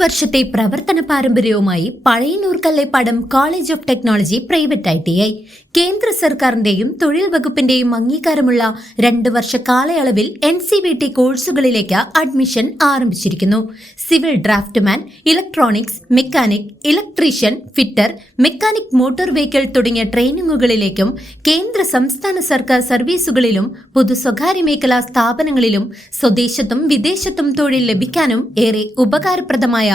വർഷത്തെ പ്രവർത്തന പാരമ്പര്യവുമായി Pazhayannur Kallepadam college of technology private ITI കേന്ദ്ര സർക്കാരിന്റെയും തൊഴിൽ വകുപ്പിന്റെയും അംഗീകാരമുള്ള 2 വർഷ കാലയളവിൽ NCVT കോഴ്സുകളിലേക്ക് അഡ്മിഷൻ ആരംഭിച്ചിരിക്കുന്നു. Civil draughtsman, electronics, mechanic, electrician, fitter, mechanic motor vehicle തുടങ്ങിയ ട്രെയിനിങ്ങുകളിലേക്കും കേന്ദ്ര സംസ്ഥാന സർക്കാർ സർവീസുകളിലും പൊതു സ്വകാര്യ മേഖലാ സ്ഥാപനങ്ങളിലും സ്വദേശത്തും വിദേശത്തും തൊഴിൽ ലഭിക്കാനും ഏറെ ഉപകാരപ്രദമായ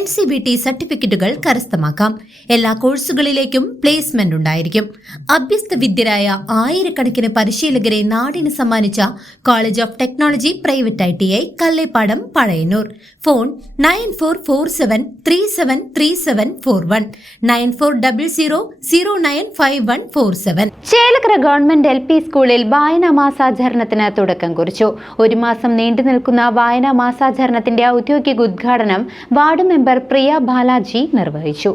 NCVT സർട്ടിഫിക്കറ്റുകൾ കരസ്ഥമാക്കാം. എല്ലാ കോഴ്സുകളിലേക്കും പ്ലേസ്മെന്റ് ഉണ്ടായിരിക്കും. അഭ്യസ്ത വിദ്യരായ ആയിരക്കണക്കിന് പരിശീലകരെ നാടിന് സമ്മാനിച്ച college of technology private ITI Kallepadam Pazhayannur. Phone 9440373741 9400095147. Chelakkara government LP സ്കൂളിൽ വായനാ മാസാചരണത്തിന് തുടക്കം കുറിച്ചു. 1 മാസം നീണ്ടു നിൽക്കുന്ന വായനാ മാസാചരണത്തിന്റെ ഔദ്യോഗിക ഉദ്ഘാടനം വാർഡ് മെമ്പർ പ്രിയ ബാലാജി നിർവഹിച്ചു.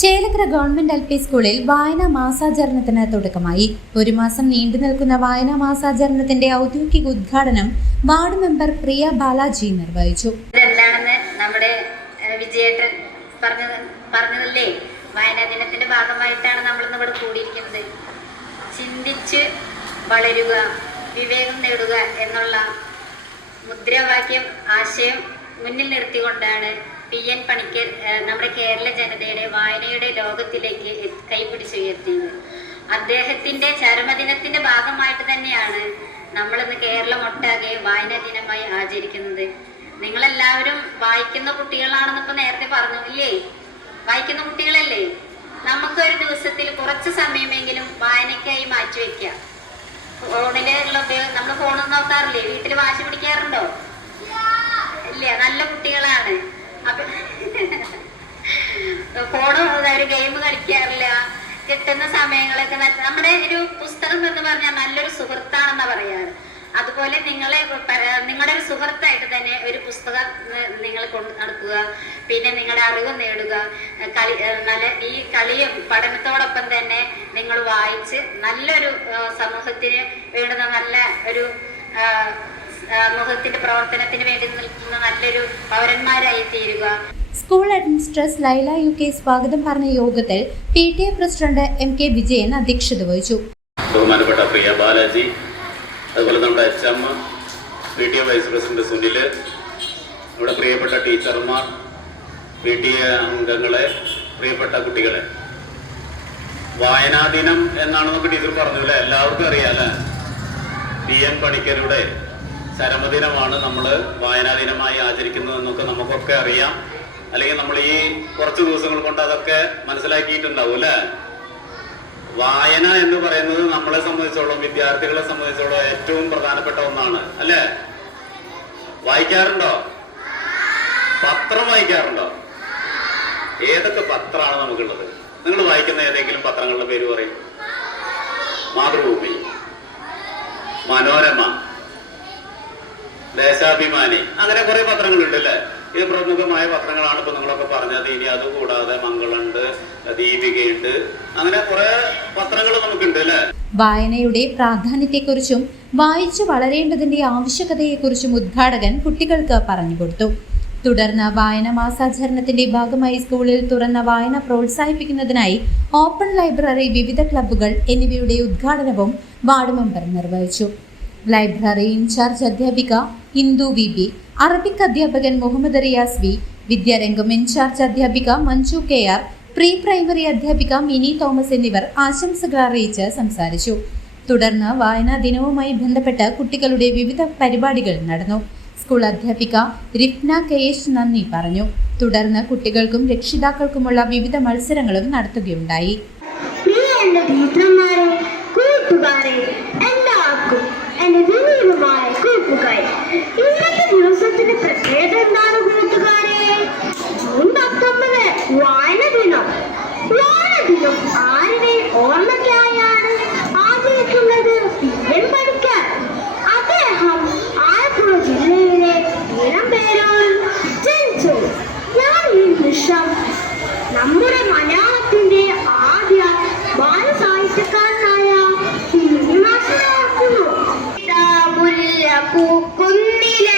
ചേലക്കര ഗവൺമെന്റ് LP സ്കൂളിൽ വായനാ മാസാചരണത്തിന് തുടക്കമായി. 1 മാസം നീണ്ടു നിൽക്കുന്ന വായനാ മാസാചരണത്തിന്റെ ഔദ്യോഗിക ഉദ്ഘാടനം വാർഡ് മെമ്പർ പ്രിയ ബാലാജി നിർവഹിച്ചു. എന്താണെന്ന് നമ്മുടെ വിജയേട്ടൻ പറഞ്ഞതല്ലേ, വായനാ ദിനത്തിന്റെ ഭാഗമായിട്ടാണ് നമ്മളിന്ന് ഇവിടെ കൂടിയിരിക്കുന്നത്. ചിന്തിച്ച് വളരുക, വിവേകം നേടുക എന്നുള്ള മുദ്രാവാക്യം ആശയം മുന്നിൽ നിർത്തിക്കൊണ്ടാണ് PN പണിക്കർ നമ്മുടെ കേരള ജനതയുടെ വായനയുടെ ലോകത്തിലേക്ക് കൈപിടിച്ചുയർത്തിയത്. അദ്ദേഹത്തിന്റെ ചരമദിനത്തിന്റെ ഭാഗമായിട്ട് തന്നെയാണ് നമ്മളിന്ന് കേരളം ഒട്ടാകെ വായനാ ദിനമായി ആചരിക്കുന്നത്. നിങ്ങളെല്ലാവരും വായിക്കുന്ന കുട്ടികളാണെന്ന് ഇപ്പൊ നേരത്തെ പറഞ്ഞു ഇല്ലേ? വായിക്കുന്ന കുട്ടികളല്ലേ? നമുക്കൊരു ദിവസത്തിൽ കുറച്ച് സമയമെങ്കിലും വായനയ്ക്കായി മാറ്റിവെക്കാം. ഫോണിലുള്ള ഉപയോഗം, നമ്മൾ ഫോണിൽ നോക്കാറില്ലേ? വീട്ടിൽ വാശി പിടിക്കാറുണ്ടോ? ഇല്ല, നല്ല കുട്ടികളാണ്. അപ്പൊ ഫോണ് ഒരു ഗെയിം കളിക്കാറില്ല. കിട്ടുന്ന സമയങ്ങളൊക്കെ നമ്മുടെ ഒരു പുസ്തകം എന്ന് പറഞ്ഞാൽ നല്ലൊരു സുഹൃത്താണെന്നാ പറയാറ്. അതുപോലെ നിങ്ങളുടെ ഒരു സുഹൃത്തായിട്ട് തന്നെ ഒരു പുസ്തകം നിങ്ങൾ കൊണ്ട് നടക്കുക. പിന്നെ നിങ്ങളുടെ അറിവ് നേടുക. ഈ കളിയും പഠനത്തോടൊപ്പം തന്നെ നിങ്ങൾ വായിച്ച് നല്ലൊരു സമൂഹത്തിന് വേണ്ടുന്ന നല്ല ഒരു സമൂഹത്തിന്റെ പ്രവർത്തനത്തിന് വേണ്ടി നിൽക്കുന്ന നല്ലൊരു പൗരന്മാരായി തീരുക. സ്കൂൾ അഡ്മിനിസ്ട്രേറ്റർ ലൈല UK സ്വാഗതം പറഞ്ഞ യോഗത്തിൽ PTA പ്രസിഡന്റ് MK വിജയൻ അധ്യക്ഷത വഹിച്ചു. ബഹുമാനപ്പെട്ട പ്രിയ ബാലാജി, അതുപോലെ നമ്മുടെ HM, PTA vice president Sunil, നമ്മുടെ പ്രിയപ്പെട്ട ടീച്ചർമാർ, PTA അംഗങ്ങളെ, പ്രിയപ്പെട്ട കുട്ടികളെ, വായനാ ദിനം എന്നാണ് നമുക്ക് ടീച്ചർ പറഞ്ഞില്ല, എല്ലാവർക്കും അറിയാലേ. PN പണിക്കരുടെ ചരമദിനമാണ് നമ്മൾ വായനാ ദിനമായി ആചരിക്കുന്നതെന്നൊക്കെ നമുക്കൊക്കെ അറിയാം. അല്ലെങ്കിൽ നമ്മൾ ഈ കുറച്ച് ദിവസങ്ങൾ കൊണ്ട് അതൊക്കെ മനസ്സിലാക്കിയിട്ടുണ്ടാവും അല്ലേ? വായന എന്ന് പറയുന്നത് നമ്മളെ സംബന്ധിച്ചോളം, വിദ്യാർത്ഥികളെ സംബന്ധിച്ചോളം ഏറ്റവും പ്രധാനപ്പെട്ട ഒന്നാണ് അല്ലേ? വായിക്കാറുണ്ടോ? പത്രം വായിക്കാറുണ്ടോ? ഏതൊക്കെ പത്രമാണ് നമുക്കുള്ളത്? നിങ്ങൾ വായിക്കുന്ന ഏതെങ്കിലും പത്രങ്ങളുടെ പേര് പറയും. മാതൃഭൂമി, മനോരമ, ദേശാഭിമാനി, അങ്ങനെ കുറെ പത്രങ്ങളുണ്ട് അല്ലേ? ഇത് പ്രമുഖമായ പത്രങ്ങളാണ് ഇപ്പൊ നിങ്ങളൊക്കെ പറഞ്ഞത്. ഇനി അതുകൂടാതെ മംഗളുണ്ട്, ദീപികയുണ്ട്, അങ്ങനെ കുറെ പത്രങ്ങൾ നമുക്കുണ്ട് അല്ലേ? വായനയുടെ പ്രാധാന്യത്തെക്കുറിച്ചും വായിച്ചു വളരേണ്ടതിന്റെ ആവശ്യകതയെക്കുറിച്ചും ഉദ്ഘാടകൻ കുട്ടികൾക്ക് പറഞ്ഞുകൊടുത്തു. തുടർന്ന് വായനാ മാസാചരണത്തിന്റെ ഭാഗമായി സ്കൂളിൽ തുറന്ന വായന പ്രോത്സാഹിപ്പിക്കുന്നതിനായി ഓപ്പൺ ലൈബ്രറി, വിവിധ ക്ലബ്ബുകൾ എന്നിവയുടെ ഉദ്ഘാടനവും വാർഡ് മെമ്പർ നിർവഹിച്ചു. ലൈബ്രറി ഇൻചാർജ് അധ്യാപിക ഇന്ദു VB, അറബിക് അധ്യാപകൻ മുഹമ്മദ് റിയാസ് V, വിദ്യാരംഗം ഇൻചാർജ് അധ്യാപിക മഞ്ജു KR, പ്രീ പ്രൈമറി അധ്യാപിക മിനി തോമസ് എന്നിവർ ആശംസകൾ അറിയിച്ച് സംസാരിച്ചു. തുടർന്ന് വായനാ ദിനവുമായി ബന്ധപ്പെട്ട് കുട്ടികളുടെ വിവിധ പരിപാടികൾ നടന്നു. സ്കൂൾ അധ്യാപിക റിഫ്ന KH നന്ദി പറഞ്ഞു. തുടർന്ന് കുട്ടികൾക്കും രക്ഷിതാക്കൾക്കുമുള്ള വിവിധ മത്സരങ്ങളും നടത്തുകയുണ്ടായി. ഇന്നത്തെ ദിവസത്തിന്റെ പ്രത്യേകത എന്താണ് കൂട്ടുകാരെ? ജൂൺ 19 വായന ദിനം. വായന ദിനം ആരുടെ ഓർമ്മയ്ക്കായാണ് ആചരിക്കുന്നത്? PN പണിക്കർ. അദ്ദേഹം ആലപ്പുഴ ജില്ലയിലെ ഇളംപേരൂരിൽ ജനിച്ചു. ഞാൻ ഈ നിമിഷം നമ്മുടെ മലയാളത്തിന്റെ ആദ്യ ബാലസാഹിത്യകാരനായ പൂക്കുന്നിലെ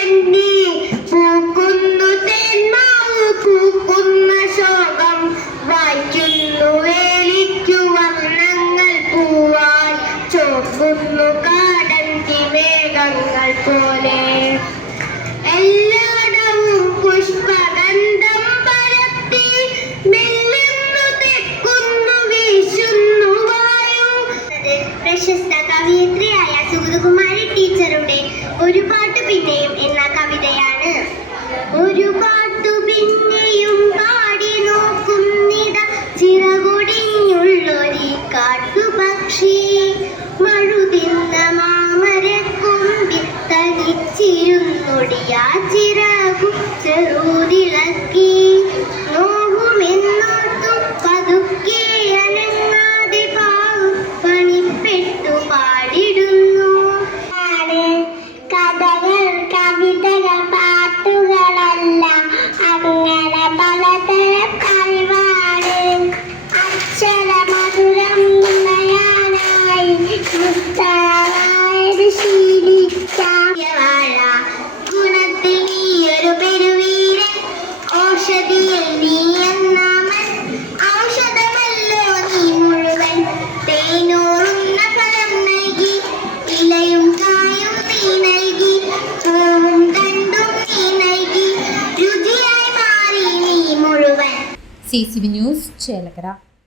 ഉസ്താദായത് ശീലിച്ചായ വാഴ ഗുണത്തിൽ നീയൊരു പെരുവീരൻ ഔഷധിയിൽ നീ എന്നാമൻ ഔഷധമല്ലോ നീ മുഴുവൻ തേനൂറുന്ന ഫലം നൽകി ഇലയും കായും നീ നൽകി പൂവും തണ്ടും നീ നൽകി രുചിയായി മാറി നീ മുഴുവൻ. CCV news Chelakkara.